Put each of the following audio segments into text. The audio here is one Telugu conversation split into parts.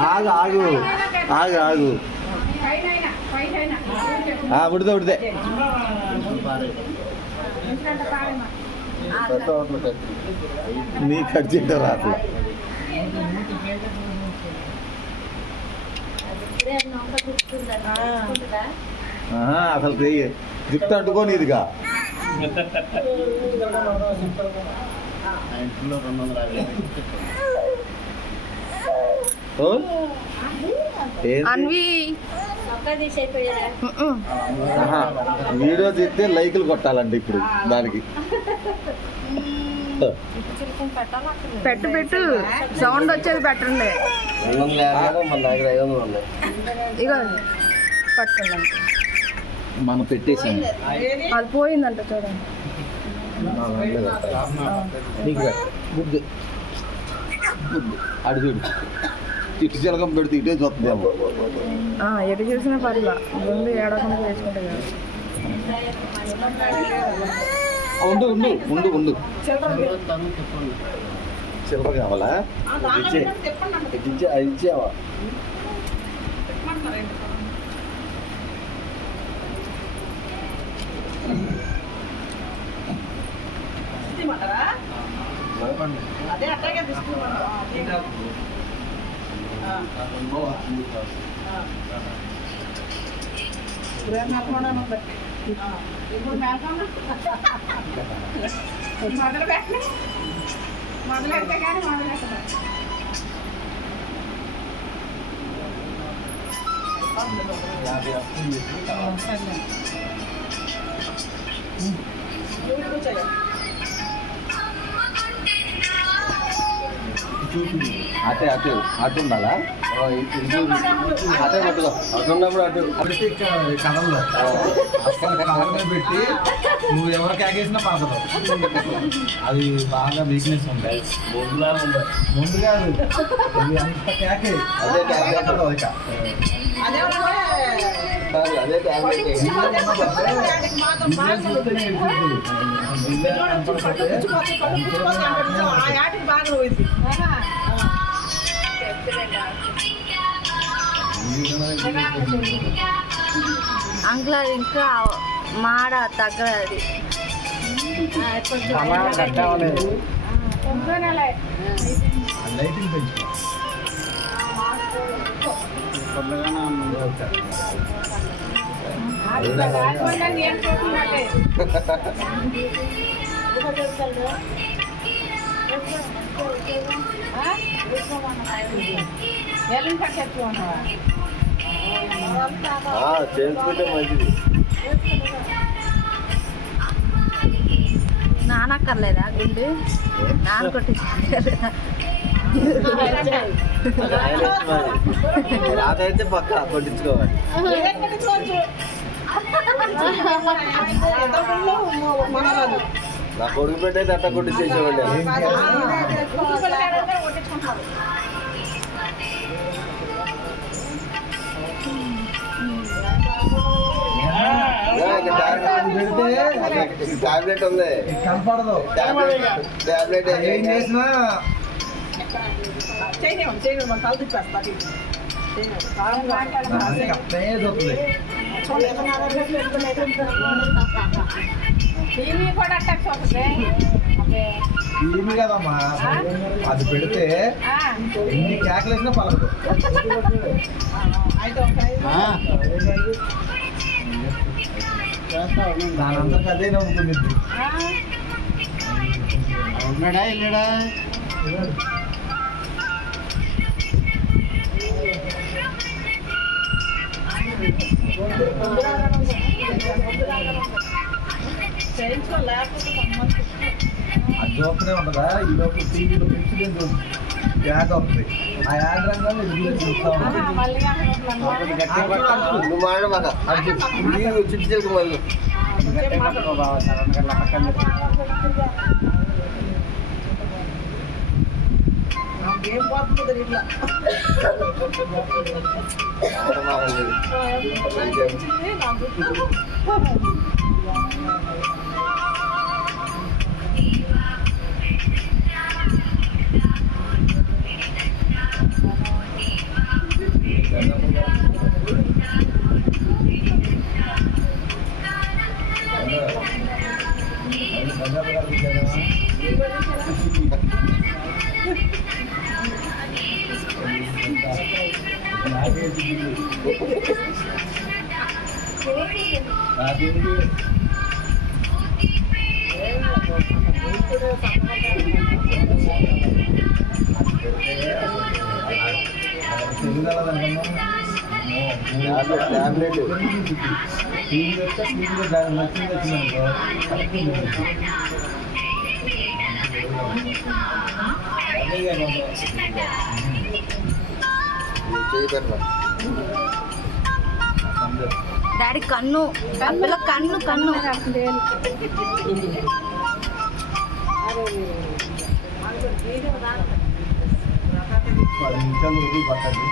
ఆగు ఆగు ఆగు ఆగు ఉడితే ఉడితే నీ కట్ చేయడం రాట్లా అసలు జిప్ట్ అంటుకోని ఇదిగా వీడియో తీస్తే లైకులు కొట్టాలండి ఇప్పుడు దానికి పెట్టు పెట్టు సౌండ్ వచ్చేది పెట్టండి ఇగో పట్టుకుందాం మనం పెట్టేసాం అది పోయిందంట చూడండి అడు చూడు ఇటు చిలకం పెడితే ఇటే చూస్తుందేమో ఎటు చూసినా పర్లా ముందు ఏడకుండా వేసుకుంటే ఉండు ఉండు ఉండు ఉండు చిల్లర కావాలా అది ఇచ్చావా అదే అట్టాగే తీసుకుంటాం మొదలెడితే కానీ మొదలెట్టదు అటే అటు అటు ఉండాలా అటే పట్టుకో అటు ఉన్నప్పుడు అటు కథల్లో కథల్లో పెట్టి నువ్వు ఎవరు కేకేసినా పడదు అది బాగా వీక్నెస్ ఉంటాయి ముందు కాదు అంత కేకే అదే ట్యాబ్లెట్ అదే అంకుల్ ఇంకా మాడ తగ్గదు లైటింగ్ పెంచుకో చేసుకుంటే మంచిది నానక్కర్లేదా గుండు నానకొట్టి అదైతే పక్క కొట్టించుకోవాలి నా కొడుకు పెట్టయితే అట్ట కొట్టించేసేవాడి టాబ్లెట్ ఉంది కనపడదు టాబ్లెట్ ఏం చేసినా ఏమి కదమ్మా అది పెడితే ఎన్ని కేకలేసినా పలకదు దానందరికి అదే నమ్ముకుంది ఉన్నాడా వెళ్ళాడా అది చూస్తూనే ఉంటుందా ఈ లోపల టీవీలో ఇన్సిడెంట్ యాడ్ వస్తుంది ఆ యాడ్ రంగాన్ని చూస్తా చిట్టుచెలకు మళ్ళీ ఏం పోతుంది ఇట్లా టాబ్లెట్ దాని నచ్చింది వచ్చిందనుకో డాడీ కన్ను పిల్ల కన్ను కన్ను 10 నిమిషాలు రోజు పట్టండి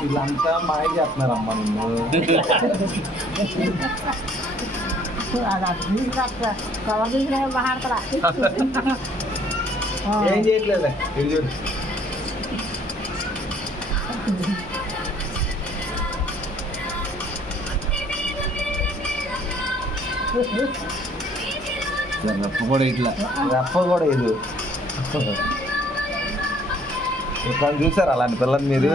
వీళ్ళంతా మాయ చేస్తున్నారమ్మా నిన్ను ఏం చేయట్లేదా ఇది చూడు రప్ప కూడా ఇట్లా రెప్ప కూడా ఇది ఇప్పుడు చూసారు అలాంటి పిల్లలు మీరు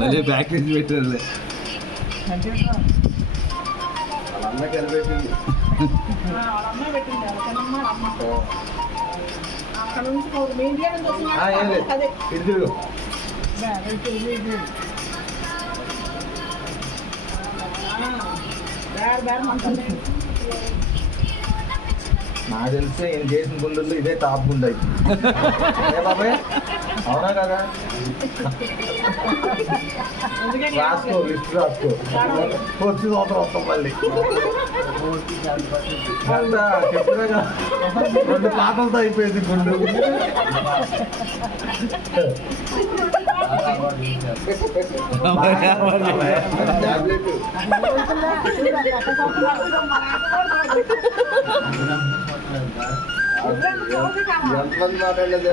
మళ్ళీ ప్యాకేజ్ పెట్టారులే వాళ్ళ కలిపేసింది అక్కడ నుంచి మీడియా నుంచి ఏం లేదు అదే ఇది చూడు నాకు తెలిస్తే ఈయన చేసిన గుండెల్లో ఇదే టాప్ గుండె అయితే ఏ బాబాయ్ అవునా కదా రాసుకో లిస్ట్ రాసుకో వచ్చి సంవత్సరం వస్తాం మళ్ళీ అంతా చెప్పినాగా 2 పాటలతో అయిపోయింది గుండు ఎంతమంది మాట్లాడలేదు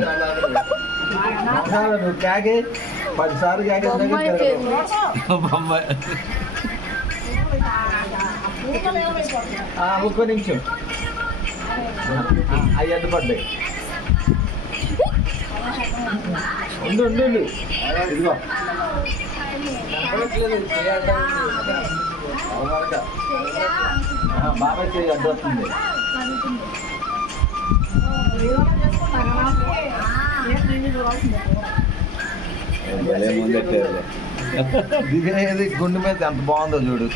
నువ్వు క్యాగే 10 సార్లు క్యాగే ఒక్క నిమిషం అవి అడ్డుపడ్డాయి ఉండు ఉండు ఉండు ఇదిగో బాబాయ్ చేయి అడ్డు వస్తుంది దిగేది గుండె మీద ఎంత బాగుందో చూడు